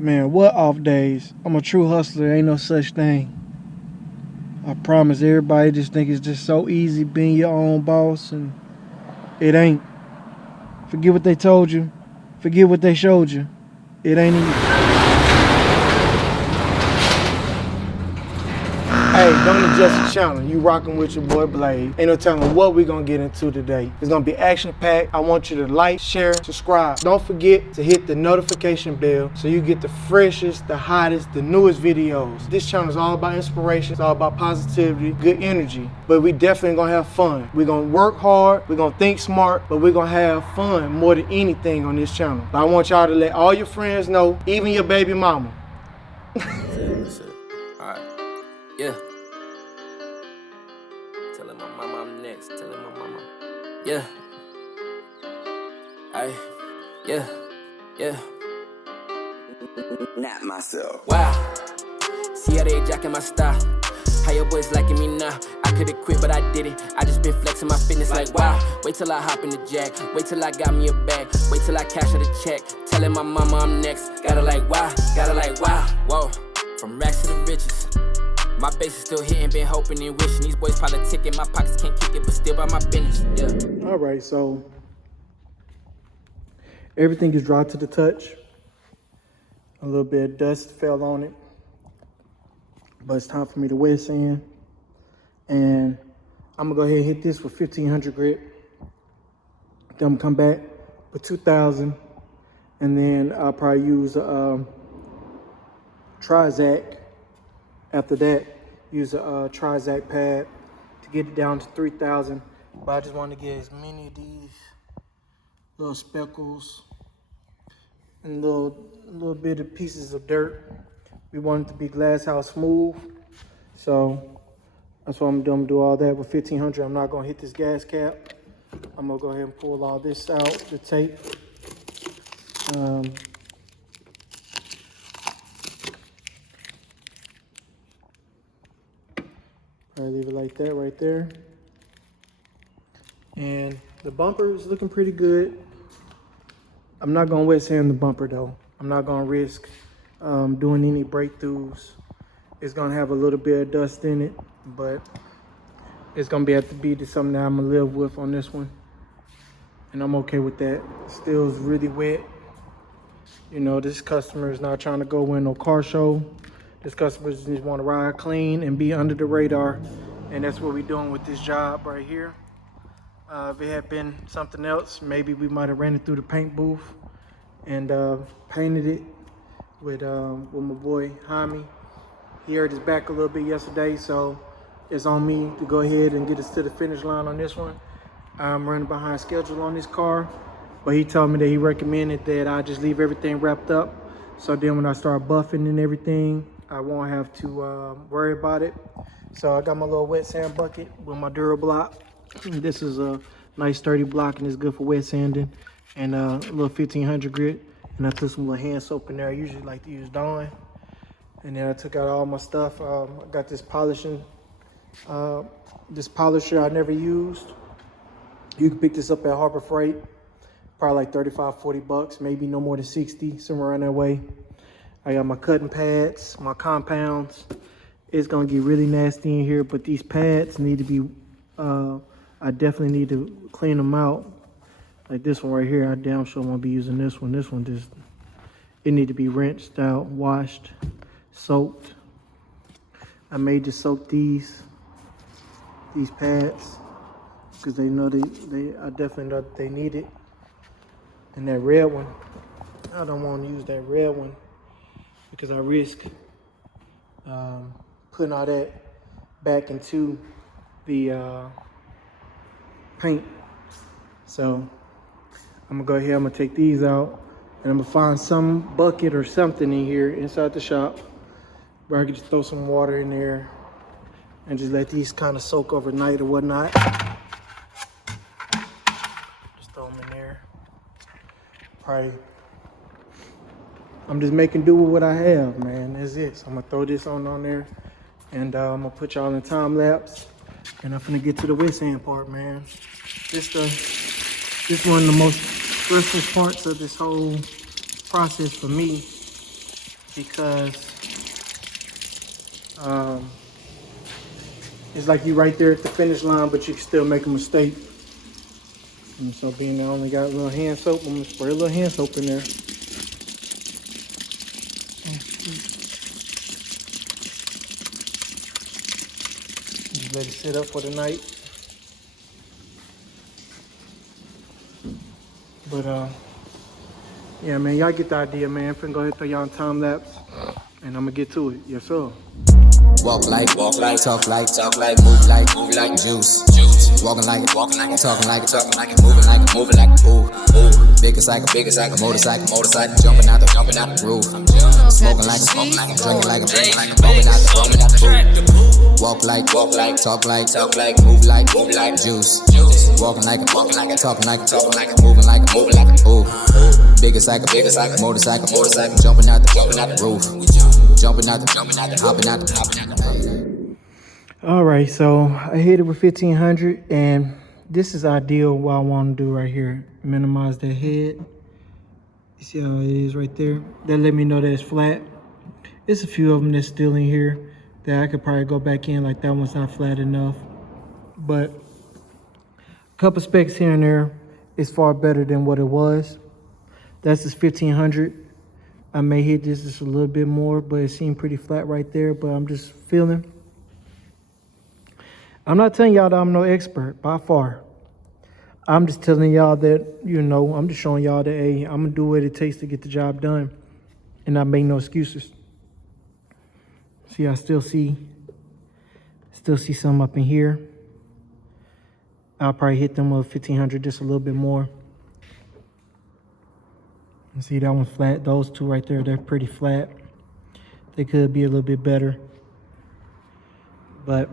Man, what off days? I'm a true hustler. Ain't no such thing. I promise. Everybody just think it's just so easy being your own boss, and it ain't. Forget what they told you. Forget what they showed you. It ain't easy. Hey, don't adjust the channel. You rocking with your boy Blade. Ain't no telling what we gonna get into today. It's gonna be action packed. I want you to like, share, subscribe. Don't forget to hit the notification bell so you get the freshest, the hottest, the newest videos. This channel is all about inspiration. It's all about positivity, good energy. But we definitely gonna have fun. We're gonna work hard. We're gonna think smart, but we're gonna have fun more than anything on this channel. But I want y'all to let all your friends know, even your baby mama. That's it. All right. Yeah. Telling my mama I'm next. Telling my mama. Yeah. Ay. Yeah. Yeah. Not myself. Wow. See how they jacking my style. How your boys liking me now? I could've quit, but I did it. I just been flexing my fitness like wow. Wait till I hop in the jack. Wait till I got me a bag. Wait till I cash her the check. Telling my mama I'm next. Gotta like wow. Gotta like wow. Whoa. From racks to the riches. My base is still hitting, been hoping and wishing. These boys politicking, my pockets can't kick it, but still by my business. Yeah. All right, so everything is dry to the touch. A little bit of dust fell on it, but it's time for me to wet sand. And I'm gonna go ahead and hit this with 1500 grit. Then I'm gonna come back with 2000, and then I'll probably use Trizac. After that, use a Trizac pad to get it down to 3000. But I just want to get as many of these little speckles and little bit of pieces of dirt. We want it to be glass house smooth. So that's what I'm gonna do all that with 1500. I'm not gonna hit this gas cap. I'm gonna go ahead and pull all this out, the tape. Probably leave it like that right there. And the bumper is looking pretty good. I'm not gonna wet sand the bumper though. I'm not gonna risk doing any breakthroughs. It's gonna have a little bit of dust in it, but it's gonna have to be something that I'm gonna live with on this one. And I'm okay with that. Still is really wet. You know, this customer is not trying to go win no car show. This customer just want to ride clean and be under the radar. And that's what we're doing with this job right here. If it had been something else, maybe we might have ran it through the paint booth and painted it with my boy Jaime. He hurt his back a little bit yesterday, so it's on me to go ahead and get us to the finish line on this one. I'm running behind schedule on this car, but he told me that he recommended that I just leave everything wrapped up. So then when I start buffing and everything, I won't have to worry about it. So I got my little wet sand bucket with my Dura block. This is a nice sturdy block and it's good for wet sanding. And a little 1500 grit. And I took some little hand soap in there. I usually like to use Dawn. And then I took out all my stuff. I got this polishing, this polisher I never used. You can pick this up at Harbor Freight. Probably like 35, 40 bucks, maybe no more than 60, somewhere around that way. I got my cutting pads, my compounds. It's gonna get really nasty in here, but these pads need to be, I definitely need to clean them out. Like this one right here, I damn sure won't be using this one. This one just, it need to be rinsed out, washed, soaked. I may just soak these pads because they know I definitely know that they need it. And that red one, I don't want to use that red one because I risk putting all that back into the paint. So I'm gonna go ahead, I'm gonna take these out and I'm gonna find some bucket or something in here inside the shop where I can just throw some water in there and just let these kind of soak overnight or whatnot. Just throw them in there. Probably, I'm just making do with what I have, man. That's it. So I'm gonna throw this on there and I'm gonna put y'all in time lapse and I'm finna get to the wet sand part, man. This one of the most stressful parts of this whole process for me because it's like you right there at the finish line, but you can still make a mistake. And so being I only got a little hand soap, I'm gonna spray a little hand soap in there. Just let it sit up for the night. But yeah, man, y'all get the idea, man. I'm finna go ahead and throw y'all on time lapse, and I'm gonna get to it. Yes, sir. Walk like, talk like, move like juice. Walking like, talking like, moving like, ooh. Big as like a motorcycle, jumping out the roof. Smoking like, drinking like, roaming out the roof. Walk like, talk like, move like juice. Walking like, talking like, moving like, ooh. Big as like a motorcycle, jumping out the roof. Jumping out, hopping out. All right, so I hit it with 1500, and this is ideal. What I want to do right here, minimize that head. You see how it is right there? That let me know that it's flat. There's a few of them that's still in here that I could probably go back in, like that one's not flat enough. But a couple specs here and there is far better than what it was. That's just 1500. I may hit this just a little bit more, but it seemed pretty flat right there, but I'm just feeling. I'm not telling y'all that I'm no expert, by far. I'm just telling y'all that, you know, I'm just showing y'all that, hey, I'm gonna do what it takes to get the job done and not make no excuses. See, I still see some up in here. I'll probably hit them with 1500 just a little bit more. You see that one's flat. Those two right there, they're pretty flat. They could be a little bit better. But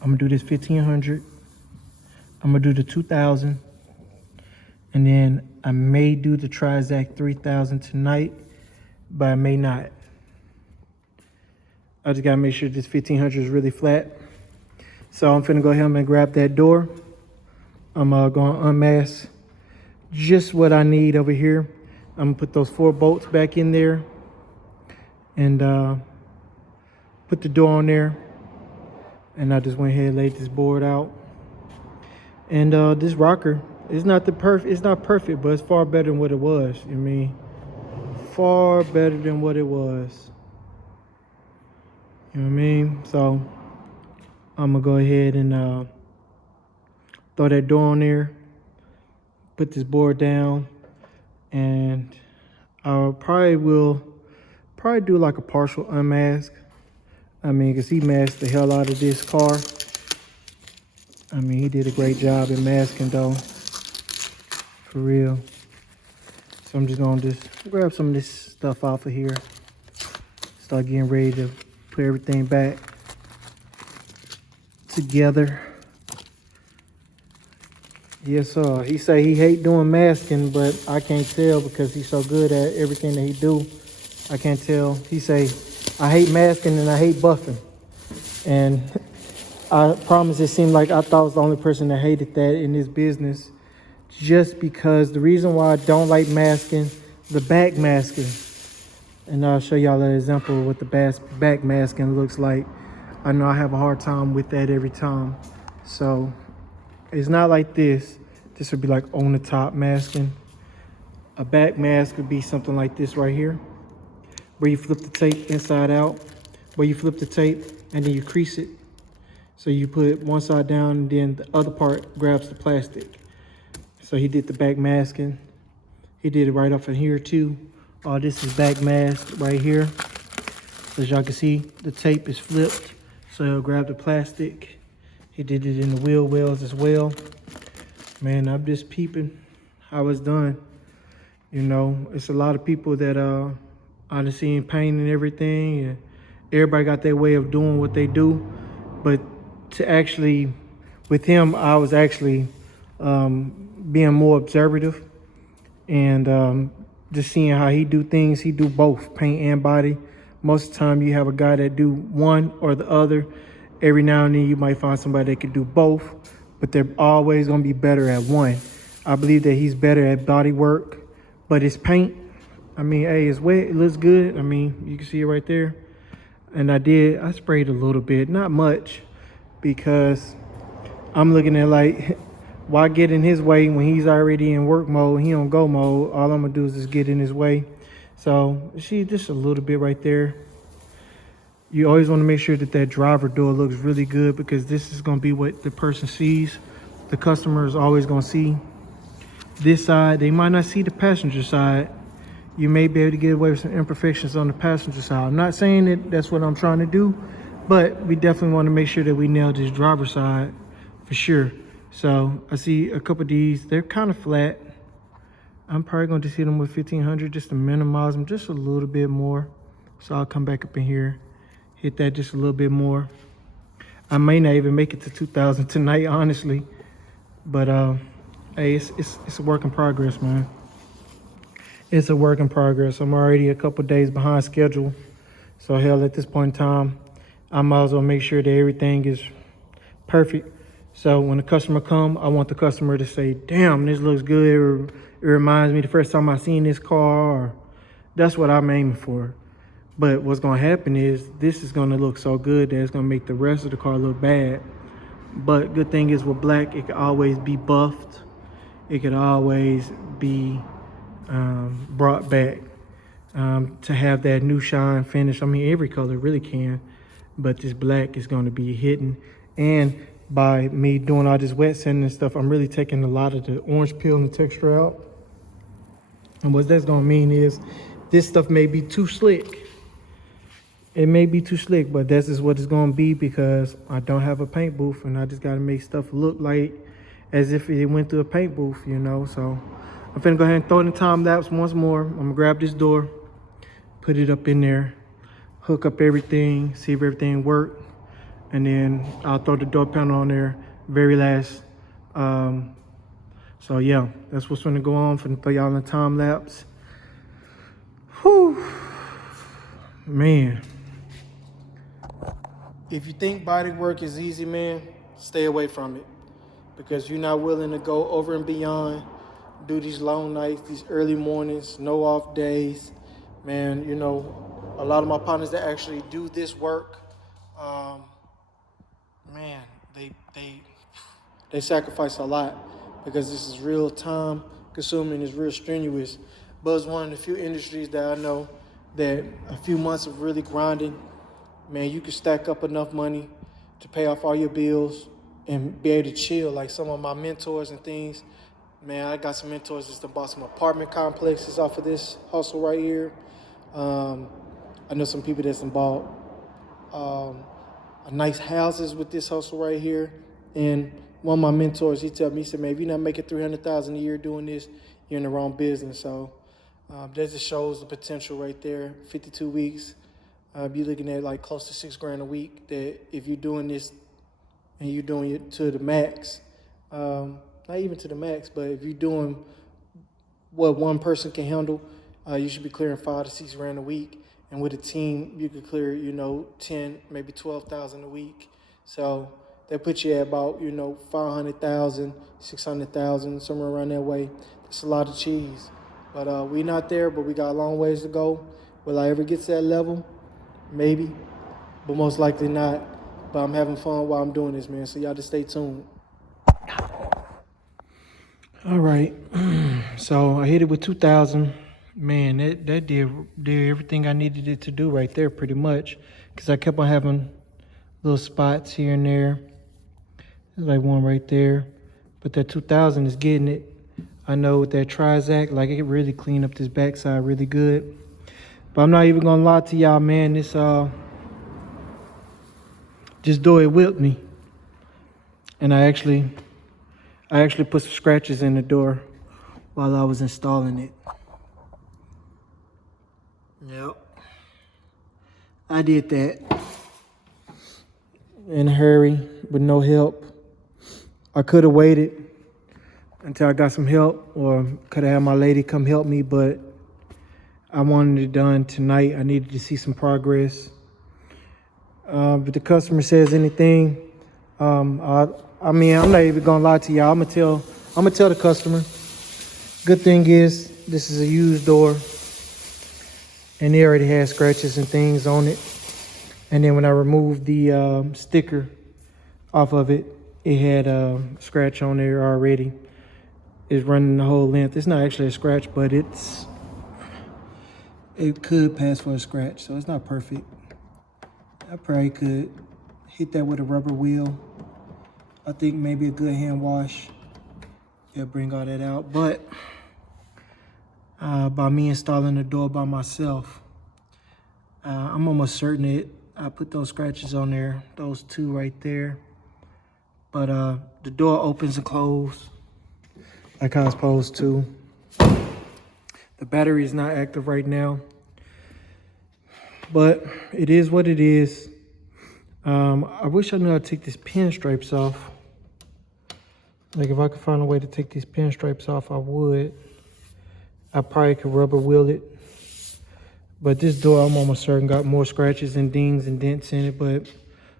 I'm gonna do this 1500. I'm gonna do the 2000. And then I may do the Trizac 3000 tonight, but I may not. I just gotta make sure this 1500 is really flat. So I'm finna go ahead and grab that door. I'm gonna unmask just what I need over here. I'm gonna put those 4 bolts back in there and put the door on there. And I just went ahead and laid this board out. And this rocker is not it's not perfect, but it's far better than what it was. I mean, far better than what it was. You know what I mean? So I'm gonna go ahead and throw that door on there. Put this board down, and I will probably do like a partial unmask. I mean, because he masked the hell out of this car. I mean, he did a great job in masking though, for real. So I'm just gonna grab some of this stuff off of here. Start getting ready to put everything back together. Yes, sir. He say he hate doing masking, but I can't tell because he's so good at everything that he do. I can't tell. He say, I hate masking and I hate buffing. And I promise it seemed like I thought I was the only person that hated that in this business. Just because the reason why I don't like masking, the back masking. And I'll show y'all an example of what the back masking looks like. I know I have a hard time with that every time. So it's not like this. This would be like on the top masking. A back mask would be something like this right here, where you flip the tape inside out, where you flip the tape and then you crease it. So you put one side down and then the other part grabs the plastic. So he did the back masking. He did it right off in here too. All this is back masked right here. As y'all can see, the tape is flipped. So he'll grab the plastic. He did it in the wheel wells as well. Man, I'm just peeping how it's done. You know, it's a lot of people that I've seen paint and everything, and everybody got their way of doing what they do. But to actually, with him, I was actually being more observative and just seeing how he do things. He do both paint and body. Most of the time you have a guy that do one or the other. Every now and then you might find somebody that can do both, but they're always gonna be better at one. I believe that he's better at body work, but his paint, I mean, hey, it's wet. It looks good. I mean, you can see it right there. And I sprayed a little bit, not much, because I'm looking at like, why get in his way when he's already in work mode? He on go mode. All I'm gonna do is just get in his way. So see, just a little bit right there. You always want to make sure that that driver door looks really good, because this is going to be what the person sees. The customer is always going to see this side. They might not see the passenger side. You may be able to get away with some imperfections on the passenger side. I'm not saying that that's what I'm trying to do, but we definitely want to make sure that we nail this driver side for sure. So I see a couple of these. They're kind of flat. I'm probably going to hit them with 1500 just to minimize them just a little bit more. So I'll come back up in here, hit that just a little bit more. I may not even make it to 2000 tonight, honestly. But hey, it's a work in progress, man. It's a work in progress. I'm already a couple days behind schedule. So hell, at this point in time, I might as well make sure that everything is perfect. So when the customer come, I want the customer to say, damn, this looks good. It reminds me the first time I seen this car. Or, that's what I'm aiming for. But what's gonna happen is this is gonna look so good that it's gonna make the rest of the car look bad. But good thing is with black, it can always be buffed. It could always be brought back to have that new shine finish. I mean, every color really can, but this black is gonna be hitting. And by me doing all this wet sanding and stuff, I'm really taking a lot of the orange peel and texture out. And what that's gonna mean is this stuff may be too slick. It may be too slick, but this is what it's gonna be, because I don't have a paint booth and I just gotta make stuff look like as if it went through a paint booth, you know? So I'm finna go ahead and throw in the time lapse once more. I'm gonna grab this door, put it up in there, hook up everything, see if everything worked, and then I'll throw the door panel on there very last. So yeah, that's what's gonna go on. Finna throw y'all in the time lapse. Whew, man. If you think body work is easy, man, stay away from it, because you're not willing to go over and beyond, do these long nights, these early mornings, no off days. Man, you know, a lot of my partners that actually do this work, man, they sacrifice a lot, because this is real time consuming, it's real strenuous. But it's one of the few industries that I know that a few months of really grinding, man, you can stack up enough money to pay off all your bills and be able to chill. Like some of my mentors and things, man, I got some mentors that's done bought some apartment complexes off of this hustle right here. I know some people that's done bought nice houses with this hustle right here. And one of my mentors, he told me, he said, man, if you're not making $300,000 a year doing this, you're in the wrong business. So that just shows the potential right there. 52 weeks. You're looking at like close to $6 grand a week, that if you're doing this and you're doing it to the max, not even to the max, but if you're doing what one person can handle, you should be clearing $5 to $6 grand a week. And with a team, you could clear, 10, maybe 12,000 a week. So that puts you at about, 500,000, 600,000, somewhere around that way. That's a lot of cheese. But we're not there, but we got a long ways to go. Will I ever get to that level? Maybe, but most likely not. But I'm having fun while I'm doing this, man. So y'all just stay tuned. All right. So I hit it with 2,000. Man, that did everything I needed it to do right there, pretty much. Because I kept on having little spots here and there. There's like one right there. But that 2,000 is getting it. I know with that Trizac, like it really cleaned up this backside really good. But I'm not even gonna lie to y'all, man. This door, it whipped me. And I actually put some scratches in the door while I was installing it. Yep. I did that in a hurry with no help. I could have waited until I got some help, or could have had my lady come help me, but I wanted it done tonight. I needed to see some progress. If the customer says anything, I'm not even gonna lie to y'all. I'm gonna tell the customer. Good thing is, this is a used door. and it already had scratches and things on it. And then when I removed the sticker off of it, it had a scratch on there already. It's running the whole length. It's not actually a scratch, but it could pass for a scratch, so it's not perfect. I probably could hit that with a rubber wheel. I think maybe a good hand wash, it'll bring all that out. But by me installing the door by myself, I'm almost certain I put those scratches on there, those two right there. But the door opens and closes like I was supposed to. The battery is not active right now, but it is what it is. I wish I knew how to take these pinstripes off. Like if I could find a way to take these pinstripes off, I would. I probably could rubber wheel it. But this door, I'm almost certain, got more scratches and dings and dents in it. But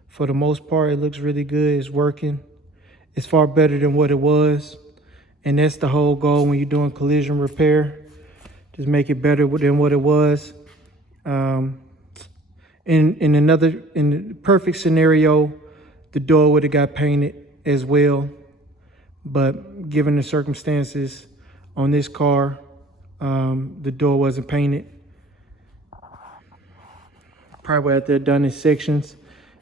for the most part, it looks really good. It's working. It's far better than what it was. And that's the whole goal when you're doing collision repair. Just make it better than what it was. In the perfect scenario, the door would have got painted as well. But given the circumstances on this car, the door wasn't painted. Probably out there done in sections.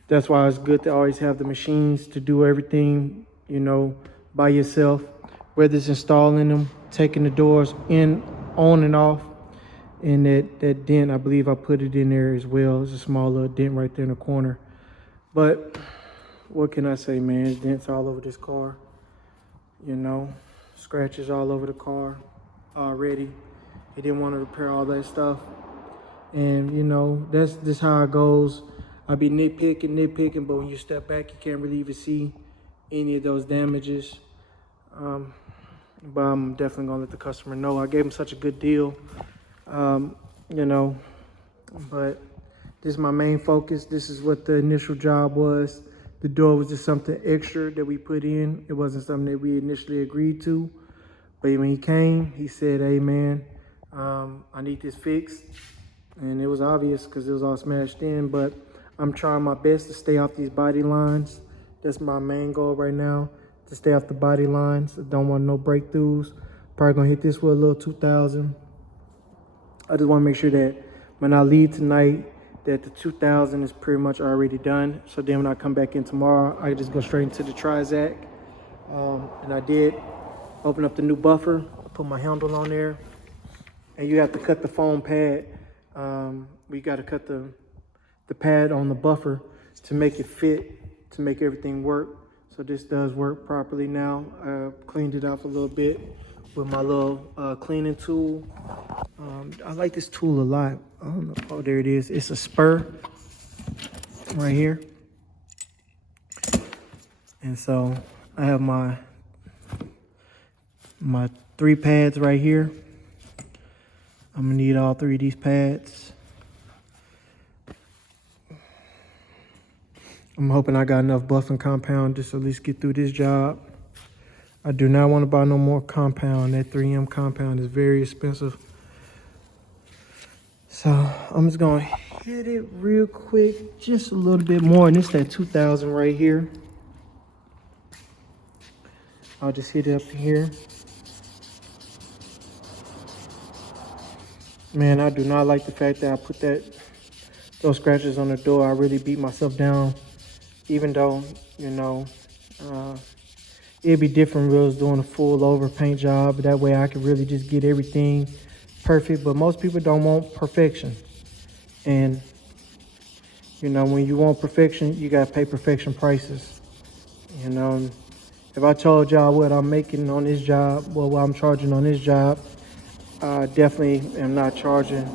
That's why it's good to always have the machines to do everything, you know, by yourself. Whether it's installing them, taking the doors in, on and off. And that dent, I believe I put it in there as well. It's a small little dent right there in the corner. But what can I say, man? There's dents all over this car. You know, scratches all over the car already. He didn't want to repair all that stuff. And, you know, that's how it goes. I be nitpicking, but when you step back, you can't really even see any of those damages. But I'm definitely going to let the customer know. I gave him such a good deal, you know, but this is my main focus. This is what the initial job was. The door was just something extra that we put in. It wasn't something that we initially agreed to. But when he came, he said, hey, man, I need this fixed. And it was obvious because it was all smashed in. But I'm trying my best to stay off these body lines. That's my main goal right now, to stay off the body lines. I don't want no breakthroughs. Probably going to hit this with a little 2000. I just want to make sure that when I leave tonight, that the 2000 is pretty much already done. So then when I come back in tomorrow, I can just go straight into the Trizac. And I did open up the new buffer. I put my handle on there. And you have to cut the foam pad. We got to cut the pad on the buffer to make it fit, to make everything work. So this does work properly now. I cleaned it off a little bit with my little cleaning tool. I like this tool a lot. I don't know. Oh, there it is. It's a spur right here. And so I have my 3 pads right here. I'm gonna need all 3 of these pads. I'm hoping I got enough buffing compound just to at least get through this job. I do not want to buy no more compound. That 3M compound is very expensive. So I'm just gonna hit it real quick, just a little bit more. And it's that 2000 right here. I'll just hit it up here. Man, I do not like the fact that I put those scratches on the door. I really beat myself down, even though, you know, it'd be different if I was doing a full over paint job. That way I could really just get everything perfect. But most people don't want perfection. And, you know, when you want perfection, you got to pay perfection prices. You know, if I told y'all what I'm making on this job, well, what I'm charging on this job, I definitely am not charging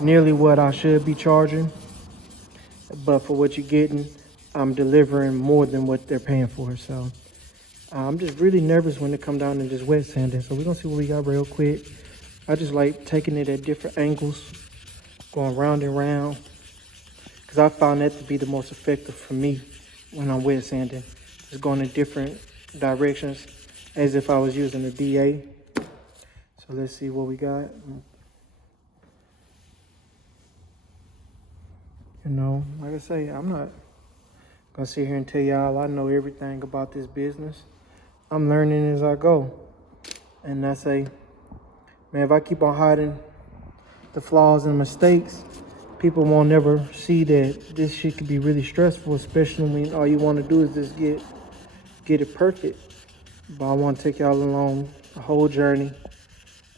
nearly what I should be charging. But for what you're getting, I'm delivering more than what they're paying for. So I'm just really nervous when it come down to this wet sanding. So we're going to see what we got real quick. I just like taking it at different angles, going round and round, because I found that to be the most effective for me when I'm wet sanding. Just going in different directions as if I was using a DA. So let's see what we got. You know, like I say, I'm not gonna sit here and tell y'all I know everything about this business. I'm learning as I go. And I say, man, if I keep on hiding the flaws and mistakes, people won't never see that this shit could be really stressful, especially when all you want to do is just get it perfect. But I want to take y'all along the whole journey,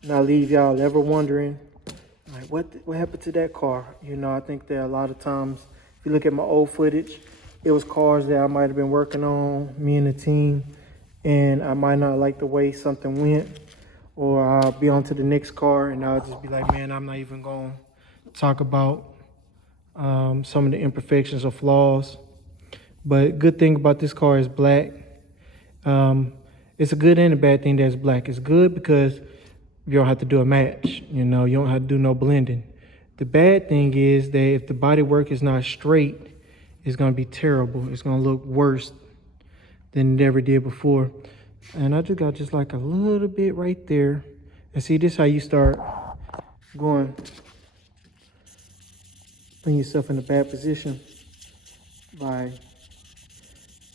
not leave y'all ever wondering, like, what happened to that car? You know, I think that a lot of times, if you look at my old footage, it was cars that I might have been working on, me and the team, and I might not like the way something went, or I'll be on to the next car, and I'll just be like, man, I'm not even going to talk about some of the imperfections or flaws. But good thing about this car is black. It's a good and a bad thing that it's black. It's good because you don't have to do a match. You know, you don't have to do no blending. The bad thing is that if the body work is not straight, it's going to be terrible. It's going to look worse than it ever did before. And I just got just like a little bit right there. And see, this is how you start going, putting yourself in a bad position by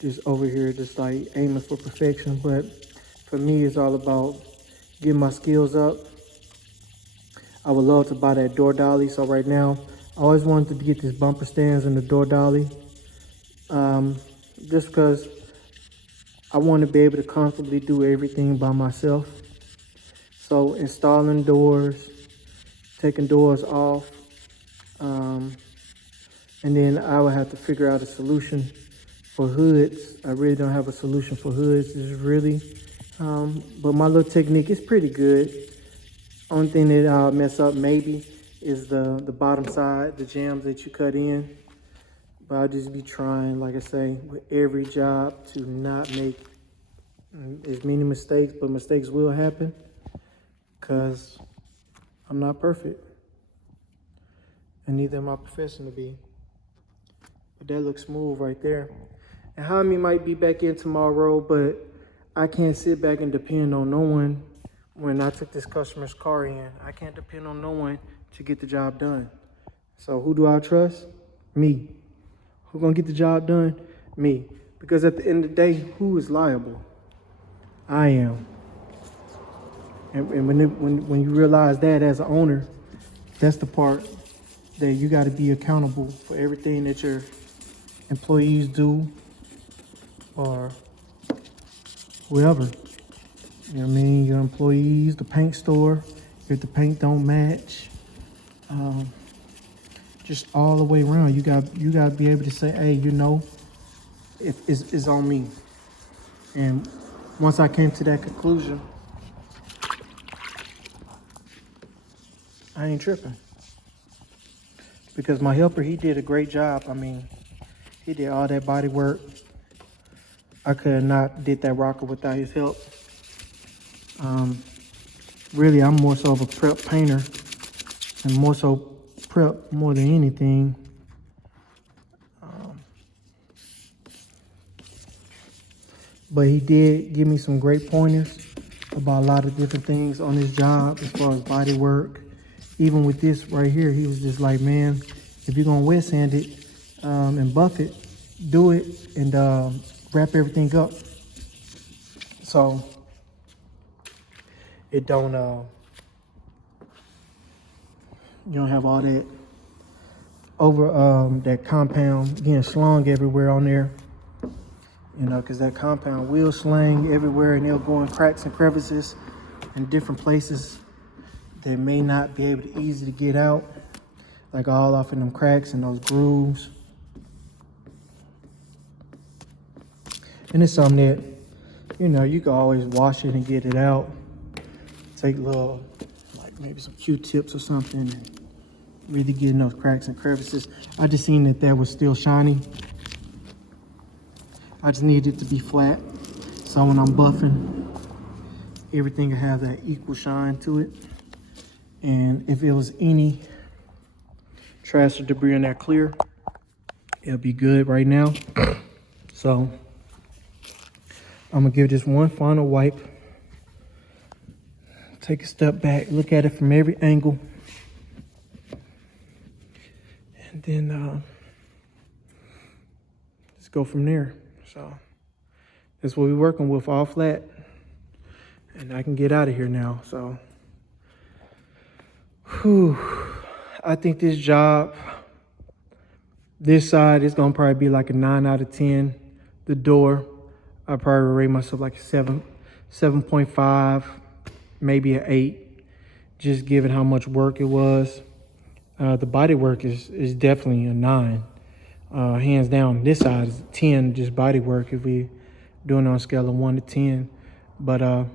just over here, just like aiming for perfection. But for me, it's all about getting my skills up. I would love to buy that door dolly. So right now, I always wanted to get these bumper stands and the door dolly. Just because I want to be able to comfortably do everything by myself. So installing doors, taking doors off, and then I would have to figure out a solution for hoods. I really don't have a solution for hoods. It's really, but my little technique is pretty good. Only thing that I'll mess up maybe is the bottom side, the jams that you cut in. But I'll just be trying, like I say, with every job to not make as many mistakes, but mistakes will happen because I'm not perfect. And neither am I professing to be. But that looks smooth right there. And Jaime might be back in tomorrow, but I can't sit back and depend on no one when I took this customer's car in. I can't depend on no one to get the job done. So who do I trust? Me. Who gonna get the job done? Me. Because at the end of the day, who is liable? I am. And when you realize that as an owner, that's the part that you got to be accountable for everything that your employees do or whoever. You know what I mean? Your employees, the paint store, if the paint don't match, just all the way around. You got to be able to say, hey, you know, it's on me. And once I came to that conclusion, I ain't tripping. Because my helper, he did a great job. I mean, he did all that body work. I could have not did that rocker without his help. Really, I'm more so of a prep painter and more so prep more than anything. But he did give me some great pointers about a lot of different things on his job as far as body work. Even with this right here, he was just like, man, if you're gonna wet sand it and buff it, do it and wrap everything up. So it don't, you don't have all that over that compound getting slung everywhere on there. You know, because that compound will slang everywhere and they'll go in cracks and crevices in different places that may not be able to easily get out, like all off in them cracks and those grooves. And it's something that, you know, you can always wash it and get it out. Take little, like maybe some Q-tips or something and really get in those cracks and crevices. I just seen that was still shiny. I just need it to be flat, so when I'm buffing, everything will have that equal shine to it. And if it was any trash or debris in that clear, it'll be good right now. So I'm gonna give this one final wipe. Take a step back, look at it from every angle. And then go from there. So that's what we're working with, all flat. And I can get out of here now. So, whew. I think this job, this side is gonna probably be like a 9 out of 10. The door, I probably rate myself like a 7.5, maybe an 8, just given how much work it was. The body work is definitely a 9. Hands down, this side is 10, just body work if we doing it on a scale of 1 to 10. But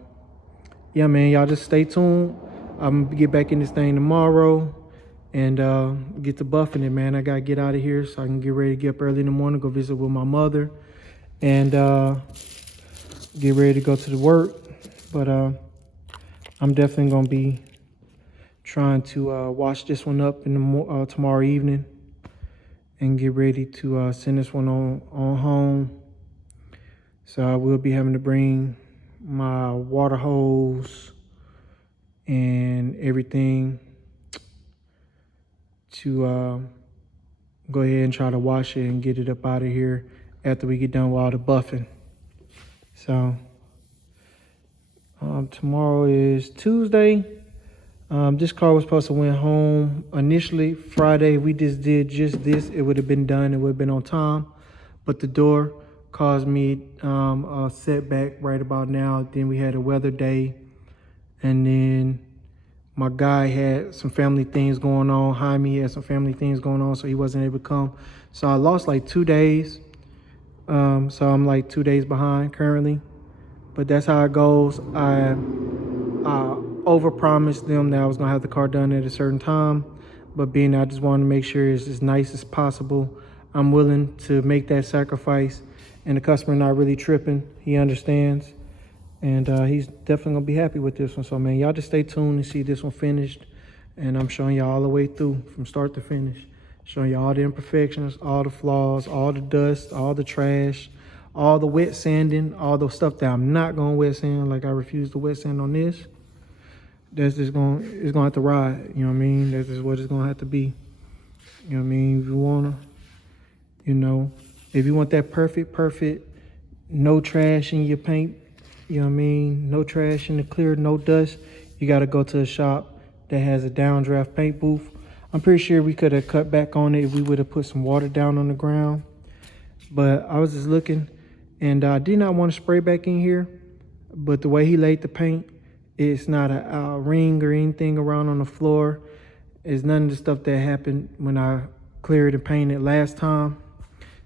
yeah, man, y'all just stay tuned. I'm gonna get back in this thing tomorrow and get to buffing it, man. I gotta get out of here so I can get ready to get up early in the morning, go visit with my mother, and get ready to go to the work. But I'm definitely gonna be trying to wash this one up in the tomorrow evening and get ready to send this one on home. So I will be having to bring my water hose and everything to go ahead and try to wash it and get it up out of here after we get done with all the buffing. So tomorrow is Tuesday. This car was supposed to went home initially Friday. We just did this. It would have been done. It would have been on time. But the door caused me a setback right about now. Then we had a weather day. And then my guy had some family things going on. Jaime had some family things going on, so he wasn't able to come. So I lost like 2 days. So I'm like 2 days behind currently. But that's how it goes. I overpromised them that I was gonna have the car done at a certain time, but being I just wanted to make sure it's as nice as possible, I'm willing to make that sacrifice, and the customer not really tripping. He understands, and he's definitely gonna be happy with this one. So man, y'all just stay tuned and see this one finished, and I'm showing y'all all the way through from start to finish, showing you all the imperfections, all the flaws, all the dust, all the trash, all the wet sanding, all the stuff that I'm not gonna wet sand, like I refuse to wet sand on this. That's just it's gonna have to ride, you know what I mean? That's just what it's gonna have to be. You know what I mean? If you wanna, you know, if you want that perfect, no trash in your paint, you know what I mean? No trash in the clear, no dust, you gotta go to a shop that has a downdraft paint booth. I'm pretty sure we could have cut back on it if we would have put some water down on the ground. But I was just looking, and I did not want to spray back in here, but the way he laid the paint, it's not a ring or anything around on the floor. It's none of the stuff that happened when I cleared and painted last time.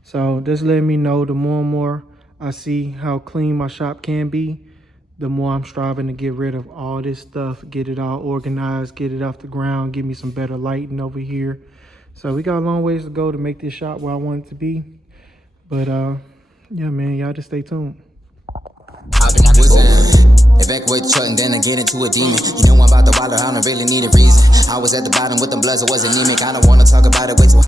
So just letting me know, the more and more I see how clean my shop can be, the more I'm striving to get rid of all this stuff, get it all organized, get it off the ground, give me some better lighting over here. So we got a long ways to go to make this shop where I want it to be. But yeah, man, y'all just stay tuned. Evacuate the truck and then I get into a demon. You know I'm about to wallow, I don't really need a reason. I was at the bottom with the bloods, I was anemic. I don't wanna talk about it, wait till